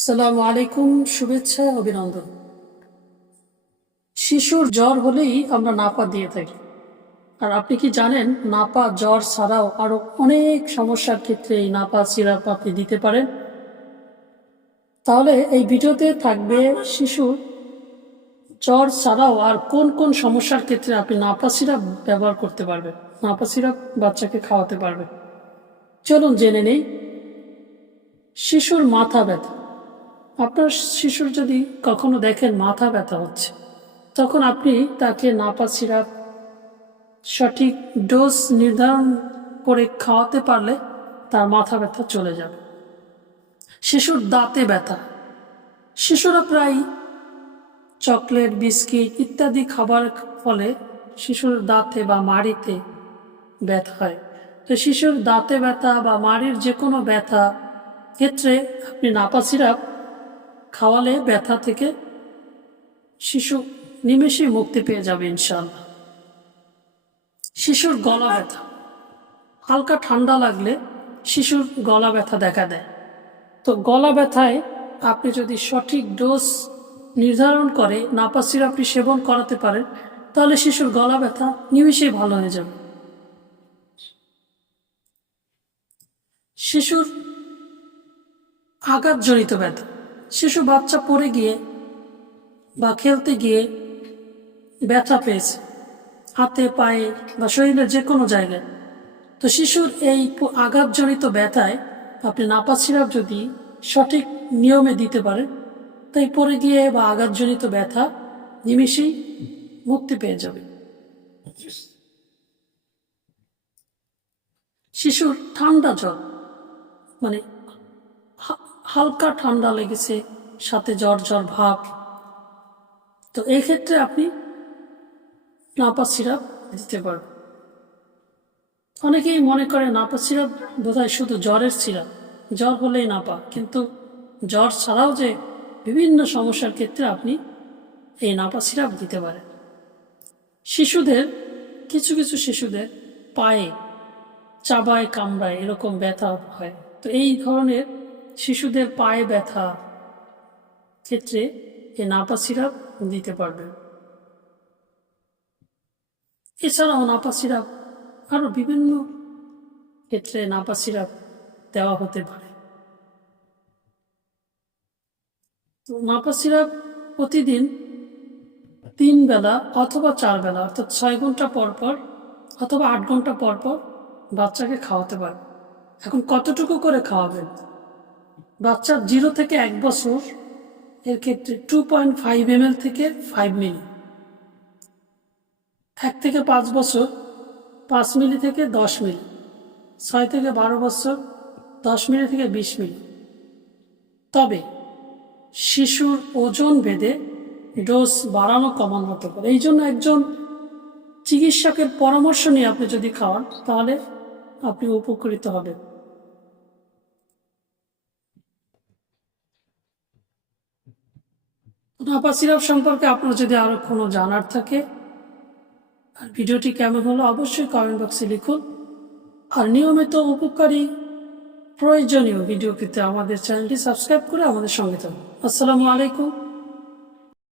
আসসালামু আলাইকুম, শুভেচ্ছা, অভিনন্দন। শিশুর জ্বর হলেই আমরা নাপা দিয়ে থাকি। আর আপনি কি জানেন, নাপা জ্বর ছাড়াও আরও অনেক সমস্যার ক্ষেত্রে এই নাপা সিরাপ আপনি দিতে পারেন? তাহলে এই ভিডিওতে থাকবে শিশুর জ্বর ছাড়াও আর কোন কোন সমস্যার ক্ষেত্রে আপনি নাপা সিরাপ ব্যবহার করতে পারবেন। নাপা সিরাপ বাচ্চাকে খাওয়াতে পারবেন চলুন জেনে নেই। শিশুর মাথা ব্যথা। আপনার শিশুর যদি কখনো দেখেন মাথা ব্যথা হচ্ছে, তখন আপনি তাকে নাপা সিরাপ সঠিক ডোজ নির্ধারণ করে খাওয়াতে পারলে তার মাথা ব্যথা চলে যাবে। শিশুর দাঁতে ব্যথা, শিশুরা প্রায় চকলেট, বিস্কিট ইত্যাদি খাবার ফলে শিশুর দাঁতে বা মাড়িতে ব্যথা হয়। তো শিশুর দাঁতে ব্যথা বা মাড়ির যে কোনো ব্যথা ক্ষেত্রে আপনি নাপা সিরাপ খাওয়ালে ব্যথা থেকে শিশু নিমেষে মুক্তি পেয়ে যাবে ইনশাল্লাহ শিশুর গলা ব্যথা। হালকা ঠান্ডা লাগলে শিশুর গলা ব্যথা দেখা দেয়। তো গলা ব্যথায় আপনি যদি সঠিক ডোজ নির্ধারণ করে নাপা সিরাপটি সেবন করাতে পারেন, তাহলে শিশুর গলা ব্যথা নিমেষেই ভালো হয়ে যাবে। শিশুর আঘাতজনিত ব্যথা। শিশু বাচ্চা পড়ে গিয়ে বা খেলতে গিয়ে ব্যথা পেয়েছে, হাতে, পায়ে বা শরীরের যে কোনো জায়গায়। তো শিশুর এই আঘাতজনিত ব্যথায় আপনি নাপা সিরাপ যদি সঠিক নিয়মে দিতে পারেন, তাই পড়ে গিয়ে বা আঘাতজনিত ব্যথা নিমিষেই মুক্তি পেয়ে যাবে। শিশুর ঠান্ডা জ্বর মানে হালকা ঠান্ডা লেগেছে, সাথে জ্বর জ্বর ভাব। তো এই ক্ষেত্রে আপনি নাপা সিরাপ দিতে পারবেন। অনেকেই মনে করে নাপা সিরাপ বোধহয় শুধু জ্বরের সিরাপ, জ্বর হলেই নাপা কিন্তু জ্বর ছাড়াও যে বিভিন্ন সমস্যার ক্ষেত্রে আপনি এই নাপা সিরাপ দিতে পারেন। শিশুদের, কিছু কিছু শিশুদের পায়ে, চাবায় কামড়ায় এরকম ব্যথা হয়। তো এই ধরনের শিশুদের পায়ে ব্যথা, ক্ষেত্রে এই নাপা সিরাপ দিতে পারবেন এছাড়াও নাপা সিরাপ আরও বিভিন্ন ক্ষেত্রে নাপা সিরাপ দেওয়া হতে পারে। তো নাপা সিরাপ প্রতিদিন তিন বেলা অথবা চার বেলা, অর্থাৎ ছয় ঘণ্টা পর পর অথবা আট ঘণ্টা পর পর বাচ্চাকে খাওয়াতে পারে। এখন কতটুকু করে খাওয়াবেন? বাচ্চার জিরো থেকে এক বছর, এর ক্ষেত্রে টু পয়েন্ট ফাইভ এম থেকে ফাইভ মিলি এক থেকে পাঁচ বছর, পাঁচ মিলি থেকে দশ মিলি ছয় থেকে বারো বছর, দশ মিলি থেকে বিশ মিলি তবে শিশুর ওজন ভেদে ডোজ বাড়ানো কমানো হতে পারে এই জন্য একজন চিকিৎসকের পরামর্শ নিয়ে আপনি যদি খাওয়ান, তাহলে আপনি উপকৃত হবেন। নাপা সিরাপ সম্পর্কে আপনার যদি আরও কোনো জানার থাকে, আর ভিডিওটি কেমন হলো অবশ্যই কমেন্ট বক্সে লিখুন। আর নিয়মিত উপকারী প্রয়োজনীয় ভিডিও পেতে আমাদের চ্যানেলটি সাবস্ক্রাইব করে আমাদের সঙ্গে থাকুন। আসসালামু আলাইকুম।